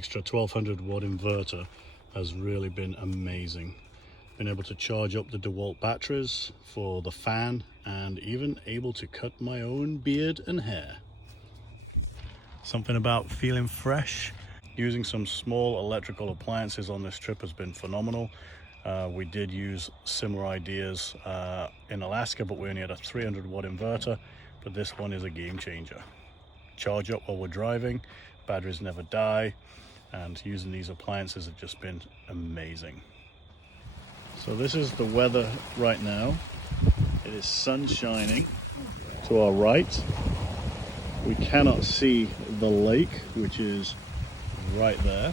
extra 1200 watt inverter has really been amazing. Been able to charge up the DeWalt batteries for the fan and even able to cut my own beard and hair. Something about feeling fresh. Using some small electrical appliances on this trip has been phenomenal. We did use similar ideas in Alaska, but we only had a 300 watt inverter, but this one is a game changer. Charge up while we're driving, batteries never die, and using these appliances have just been amazing. So this is the weather right now. It is sun shining to our right. We cannot see the lake, which is right there.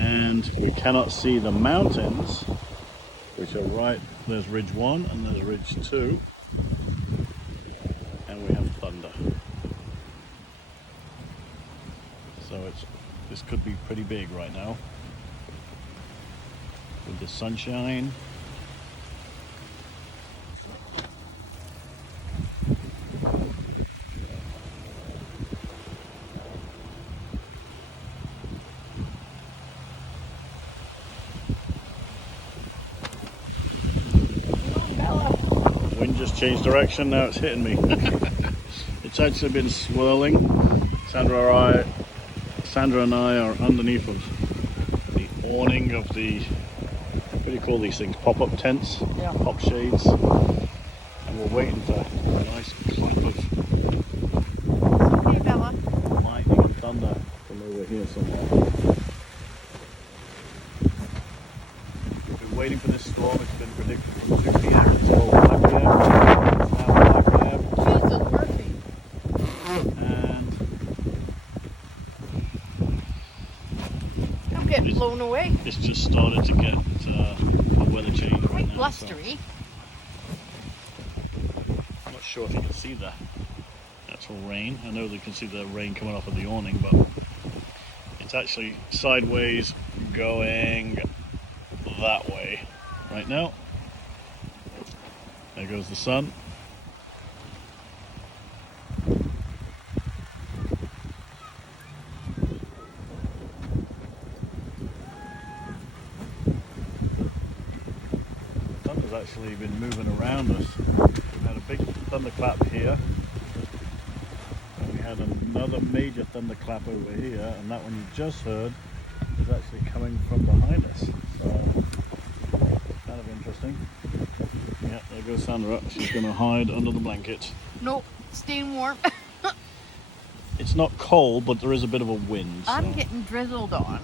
And we cannot see the mountains, which are right. There's Ridge 1 and there's Ridge 2. And we have thunder. So this could be pretty big right now with the sunshine. Wind just changed direction, now it's hitting me. It's actually been swirling. Sandra and I are underneath of the awning of the, what do you call these things, pop-up tents? Yeah. Pop shades. And we're waiting for a nice clap of lightning and thunder from over here somewhere. We've been waiting for this storm. It's been predicted from 2 p.m. until 5 p.m. Now 5 p.m. Jesus mercy. And I'm getting blown away. it's just started to get a weather change right Quite now. blustery. I'm not sure if you can see the actual rain. I know they can see the rain coming off of the awning, but it's actually sideways going that way right now. There goes the sun. Thunder's actually been moving around us. We've had a big thunderclap here, and we had another major thunderclap over here, and that one you just heard is actually coming from behind us. So kind of interesting. Yeah, there goes Sandra. She's going to hide under the blanket. Nope, staying warm. It's not cold, but there is a bit of a wind. So. I'm getting drizzled on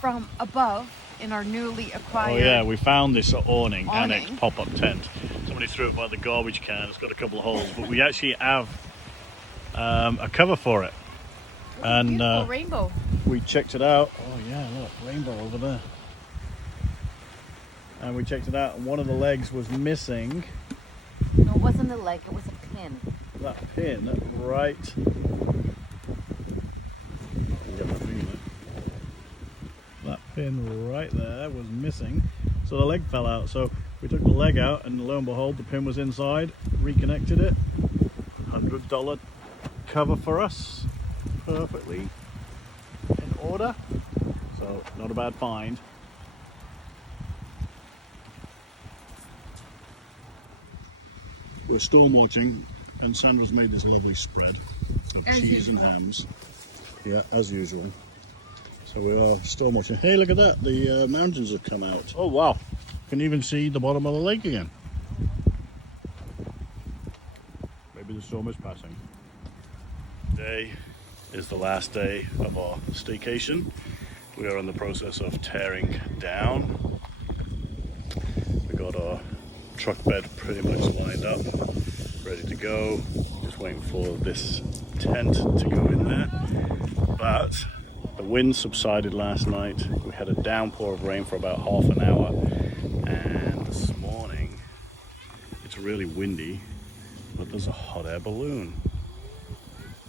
from above in our newly acquired. Oh yeah, we found this awning. Annex Awning. pop-up tent. Somebody threw it by the garbage can. It's got a couple of holes, but we actually have a cover for it. And beautiful rainbow. we checked it out. Oh yeah, look, rainbow over there. And we checked it out, and one of the legs was missing. No, it wasn't a leg, it was a pin. That pin right. That pin right there was missing, so the leg fell out. So we took the leg out, and lo and behold, the pin was inside. Reconnected it. $100 cover for us, perfectly in order. So not a bad find. We're storm watching, and Sandra's made this lovely spread of As cheese usual. and hams. Yeah, as usual. So we are storm watching. Hey, look at that! The mountains have come out. Oh wow! You can even see the bottom of the lake again. Maybe the storm is passing. Today is the last day of our staycation. We are in the process of tearing down. We got our truck bed pretty much lined up, ready to go. Just waiting for this tent to go in there. But the wind subsided last night. We had a downpour of rain for about half an hour, and this morning it's really windy, but there's a hot air balloon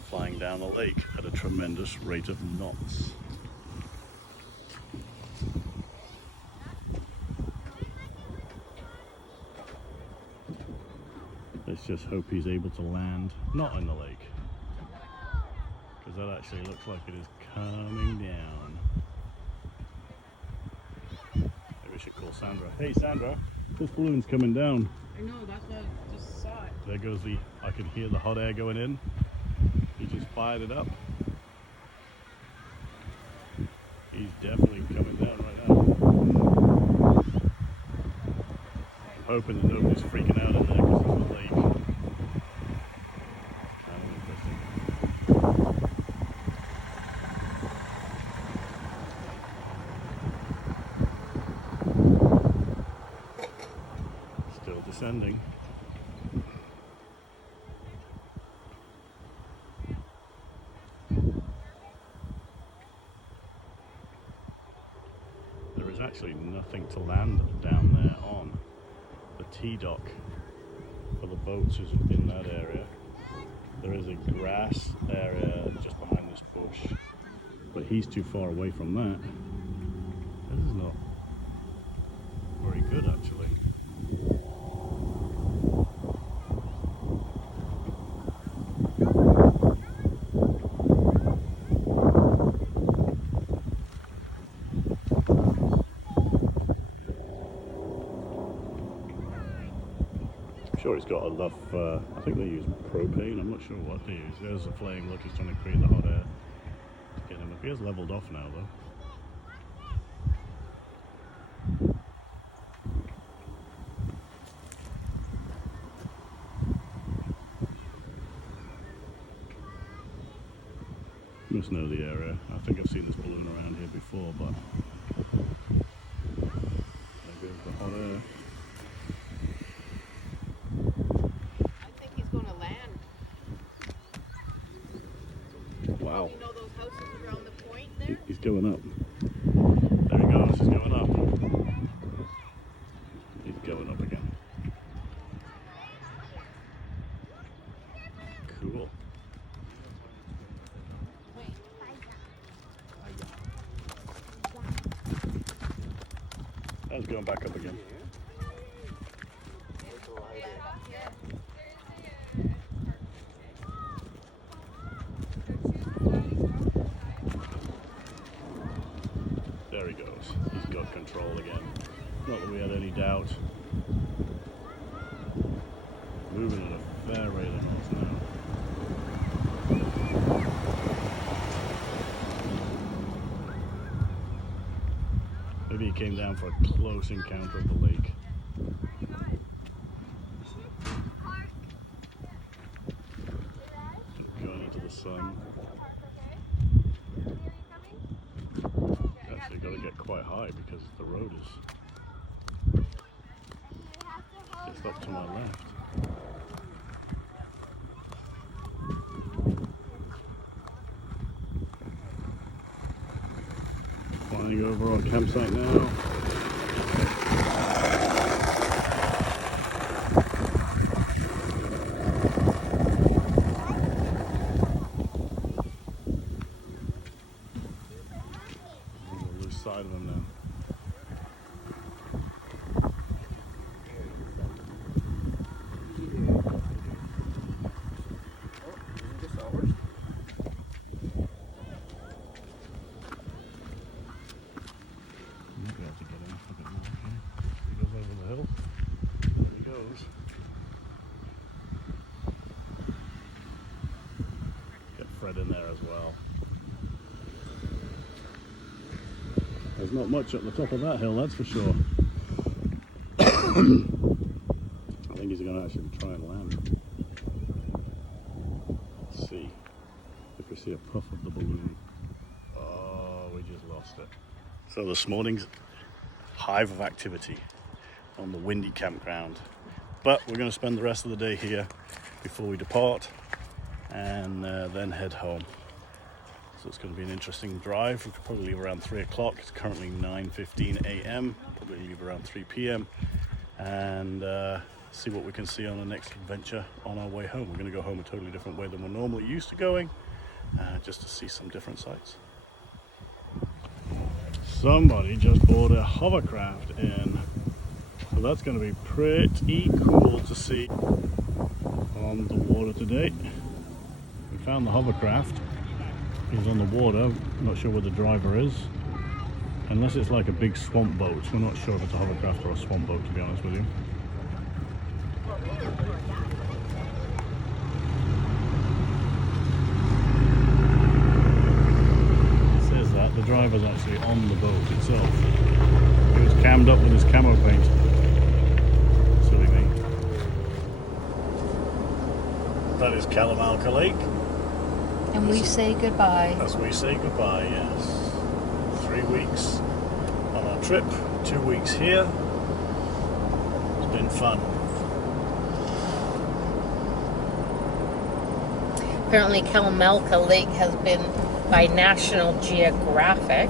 flying down the lake at a tremendous rate of knots. Let's just hope he's able to land not in the lake, because that actually looks like it is coming down. Maybe I should call Sandra. Hey Sandra, this balloon's coming down. I know, that's why I just saw it. There goes I can hear the hot air going in. He just fired it up. He's definitely coming down right now. I'm hoping that nobody's freaking out in there because it's a lake. Still descending. There is actually nothing to land down there on the T-dock for the boats is in that area. There is a grass area just behind this bush, but he's too far away from that. This is not very good actually. I'm sure he's got enough, I think they use propane, I'm not sure what they use. There's a flame, look, he's trying to create the hot air to get him up. He has leveled off now though. Must know the area. I think I've seen this balloon around here before, but there goes the hot air. I think he's going to land. Wow. You know those houses around the point there? He's going up. There he goes, he's going up. He's going up again. Cool. That was going back up again. There he goes. He's got control again. Not that we had any doubt. Moving at a fair rate of miles an hour. Maybe he came down for a close encounter of the lake. Going into the sun. Actually got to get quite high because the road is just up to my left. Flying over our campsite now. We'll lose sight of them now. In there as well. There's not much at the top of that hill, that's for sure. I think he's going to actually try and land. Let's see if we see a puff of the balloon. Oh, we just lost it. So this morning's hive of activity on the windy campground, but we're going to spend the rest of the day here before we depart and then head home. So it's going to be an interesting drive. We could probably leave around 3 o'clock. It's currently 9:15 a.m. Probably leave around 3 p.m. and see what we can see on the next adventure on our way home. We're going to go home a totally different way than we're normally used to going, just to see some different sights. Somebody just bought a hovercraft in, so that's going to be pretty cool to see on the water today. We found the hovercraft He's on the water. Not sure where the driver is. Unless it's like a big swamp boat. We're not sure if it's a hovercraft or a swamp boat, to be honest with you. It says that. The driver's actually on the boat itself. He was cammed up with his camo paint. Silly me. That is Kalamalka Lake. And we say goodbye. As we say goodbye, yes. 3 weeks on our trip, 2 weeks here. It's been fun. Apparently Kalamalka Lake has been, by National Geographic,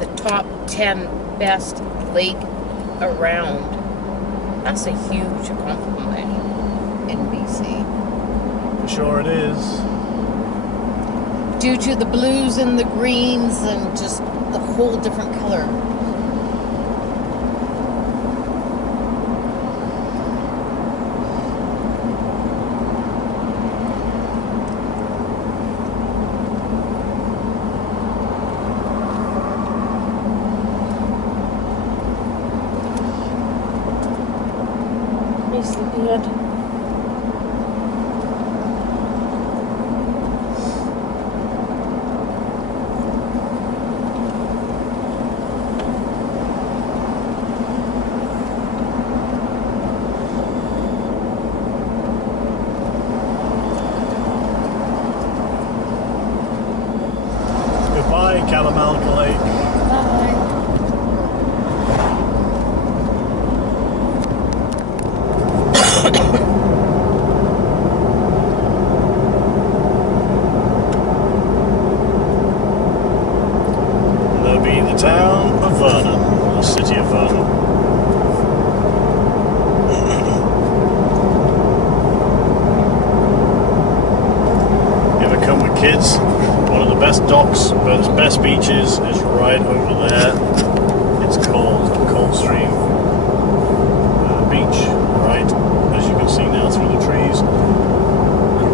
the top 10 best lake around. That's a huge accomplishment in BC. For sure it is. Due to the blues and the greens and just the whole different color. Nicely good. Goodbye, Kalamalka Lake. Bye. There'll be the town of Vernon, the city of Vernon. You ever come with kids? One of the best docks, best beaches is right over there. It's called Coldstream Beach, right? As you can see now through the trees.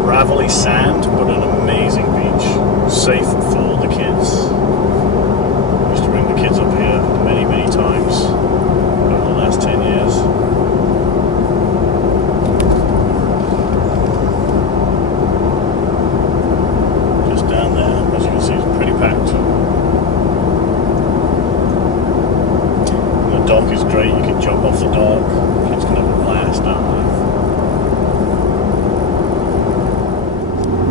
Gravelly sand, but an amazing beach. Safe for the kids. Used to bring the kids up here many, many times over the last 10 years. Just down there, as you can see, it's pretty packed. And the dock is great, you can jump off the dock. Kids can have a blast down there.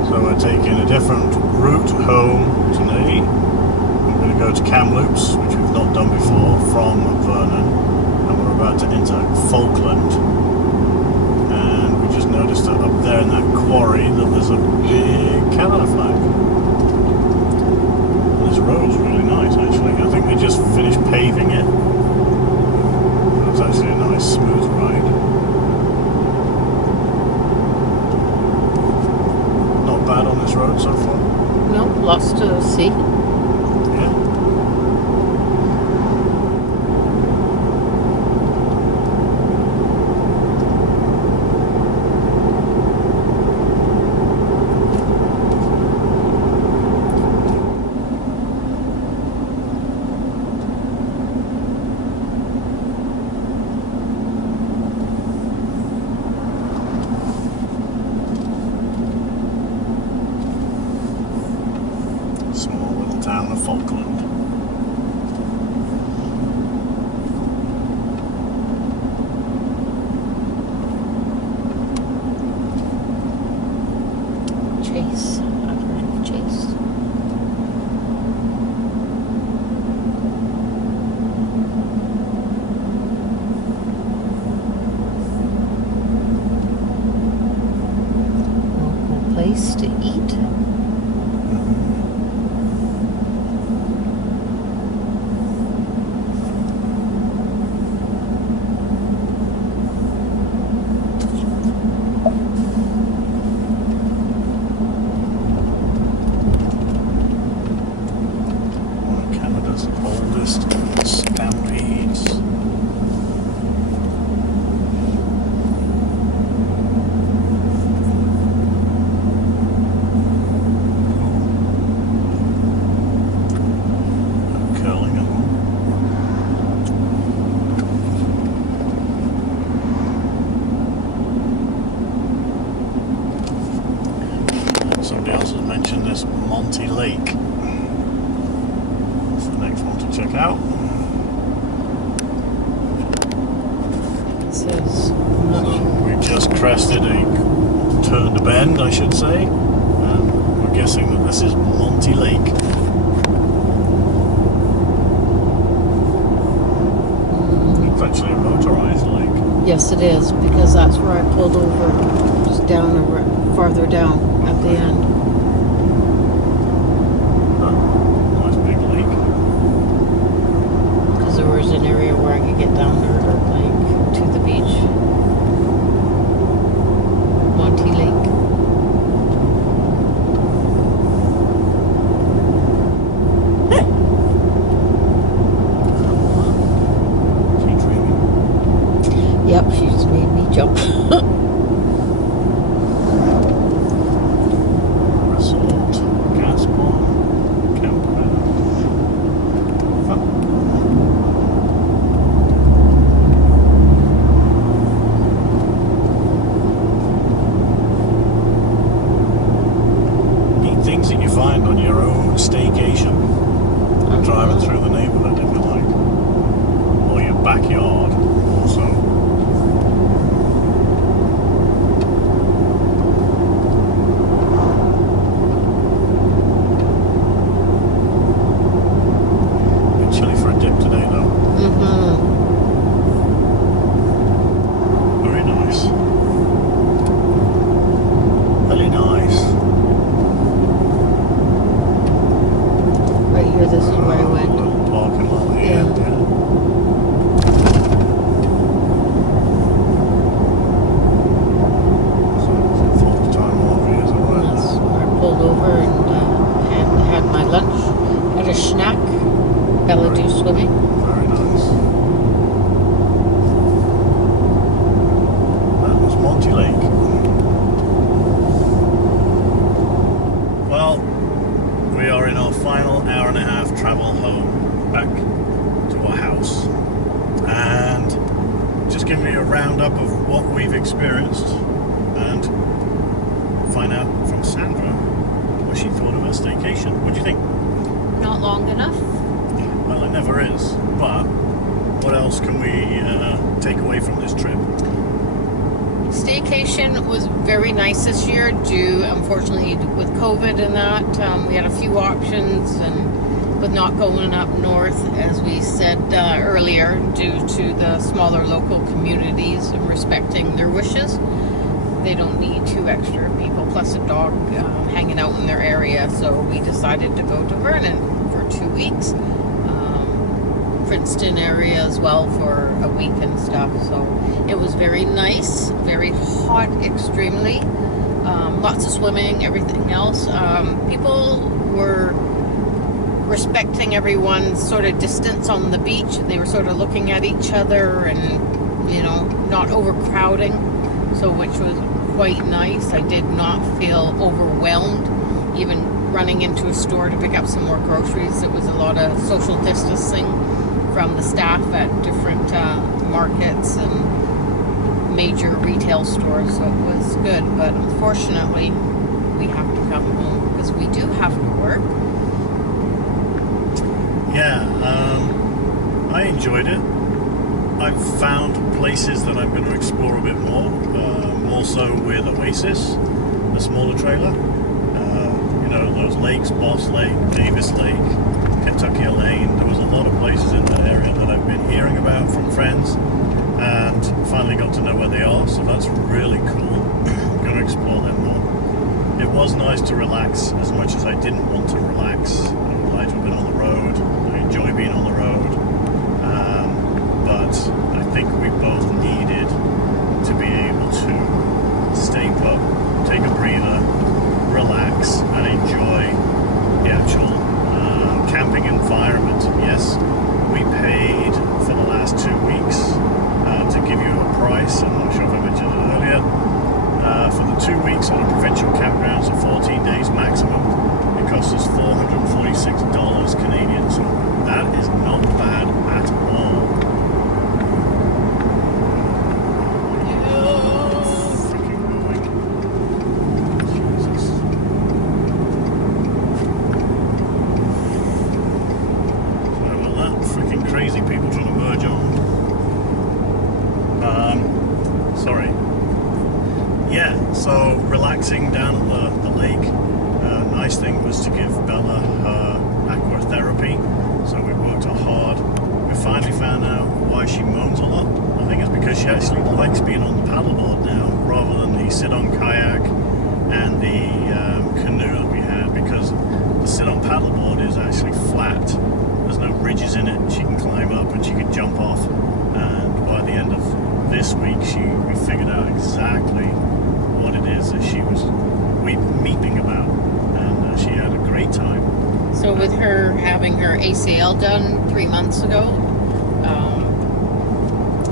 So we're taking a different route home today. We're going to go to Kamloops, which we've not done before, from Vernon, and we're about to enter Falkland. And we just noticed that up there in that quarry that there's a big Canada flag. And this road's really nice, actually. I think they just finished paving it. It's actually a nice, smooth ride. Not bad on this road so far. No, lots to see. Yeah. Small little town of Falkland. Chase. I've heard of Chase. Local place to eat. One of Canada's oldest stampedes. check out. This is We just crested turned a bend, I should say, and we're guessing that this is Monty Lake. It's actually a motorized lake. yes, it is, because that's where I pulled over, just down farther down at the end. Nice big lake. Because there was an area where I could get down there, like to the beach. Monty Lake. She's dreaming. Yep, she's made me jump. Resort, gas bomb, campground. Fun. Neat things that you find on your own staycation. Driving through the neighborhood, if you like. Or your backyard, also. Bit chilly for a dip today, though. Mm-hmm. Very nice. Very nice. Right here, this is where I went. Little parking lot here. Yeah. So, fourth time off here, is it right? That's where I pulled over and had my lunch. Had a snack. Bella do swimming. Very nice. That was Monty Lake. Well, we are in our final hour and a half travel home back to our house, and just giving you a roundup of what we've experienced and find out from Sandra what she thought of our staycation. What do you think? Not long enough. Well, it never is, but what else can we take away from this trip? Staycation was very nice this year due, unfortunately, with COVID and that. We had a few options, and with not going up north, as we said earlier, due to the smaller local communities and respecting their wishes. They don't need 2 extra people plus a dog hanging out in their area, so we decided to go to Vernon for 2 weeks. Princeton area as well for a week and stuff. So it was very nice, very hot, extremely. Lots of swimming, everything else. People were respecting everyone's sort of distance on the beach. They were sort of looking at each other and, you know, not overcrowding. So which was quite nice. I did not feel overwhelmed. Even running into a store to pick up some more groceries, it was a lot of social distancing from the staff at different markets and major retail stores, so it was good. But unfortunately, we have to come home because we do have to work. Yeah, I enjoyed it. I've found places that I'm going to explore a bit more so with Oasis, the smaller trailer. You know, those lakes, Boss Lake, Davis Lake, Kentucky Lane. There was a lot of places in that area that I've been hearing about from friends, and finally got to know where they are, so that's really cool. I'm going to explore them more. It was nice to relax as much as I didn't want to relax. I would like to have been on the road. I enjoy being on the road. But I think we both needed to be able to stay put, take a breather, relax, and enjoy the actual freaking crazy people trying to merge on. Sorry. Yeah, so relaxing down at the lake. Nice thing was to give Bella her aqua therapy. So we worked her hard. We finally found out why she moans a lot. I think it's because she actually likes being on the paddleboard now rather than the sit-on kayak and the canoe that we had, because the sit-on paddleboard is actually flat. There's no ridges in it. She can climb up and she can jump off. And by the end of this week, we figured out exactly what it is that she was weeping about, and she had a great time. So with her having her ACL done 3 months ago,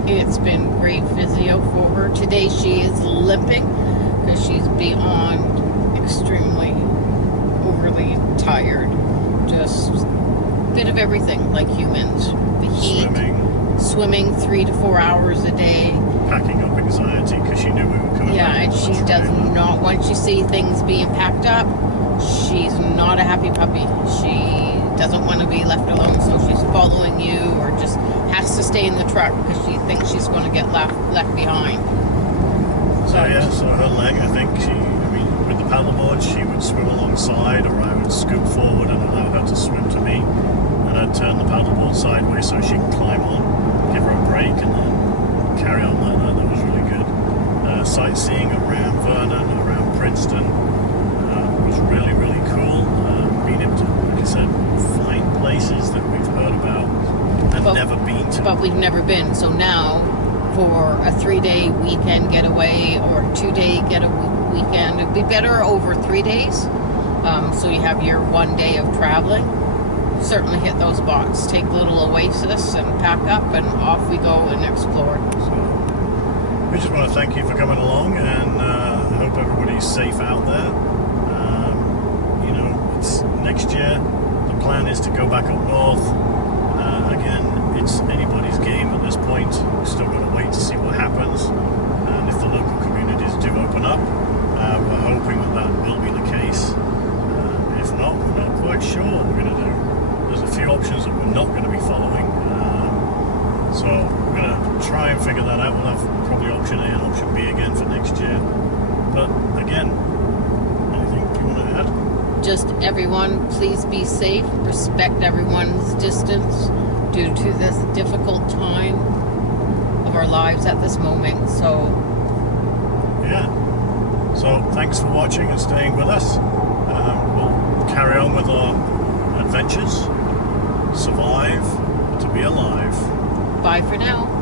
it's been great physio for her. Today she is limping because she's beyond extremely overly tired. Just a bit of everything, like humans. The heat, swimming 3 to 4 hours a day. Packing up anxiety because she knew we were coming. Yeah, back and she does not, once you see things being packed up, she's not a happy puppy. She doesn't want to be left alone, so she's following you or just has to stay in the truck because she thinks she's going to get left behind. So yeah, so her leg, I think with the paddleboard, she would swim alongside, or I would scoop forward and allow her to swim to me, and I'd turn the paddleboard sideways so she can climb on, give her a break, and then carry on like that. That was really good. Sightseeing around Vernon, around Princeton, was really, really cool. Being able to, like I said, find places that we've heard about and never been to. But we've never been. So now, for a 3-day weekend getaway or 2-day weekend, it'd be better over 3 days. So you have your 1 day of traveling. Certainly hit those spots. Take a little oasis and pack up, and off we go and explore. So we just want to thank you for coming along, and hope everybody's safe out there. It's next year. The plan is to go back up north. Again, it's anybody's game at this point. We're still going to wait to see what happens, and if the local communities do open up, we're hoping that will be the case. If not, we're not quite sure what we're going to do. There's a few options that we're not going to be following, so we're going to try and figure that out. We'll have probably option A and option B again for next year. But again, anything you want to add? Just everyone, please be safe. Respect everyone's distance due to this difficult time of our lives at this moment. So yeah. So thanks for watching and staying with us. We'll carry on with our adventures. Survive to be alive. bye for now.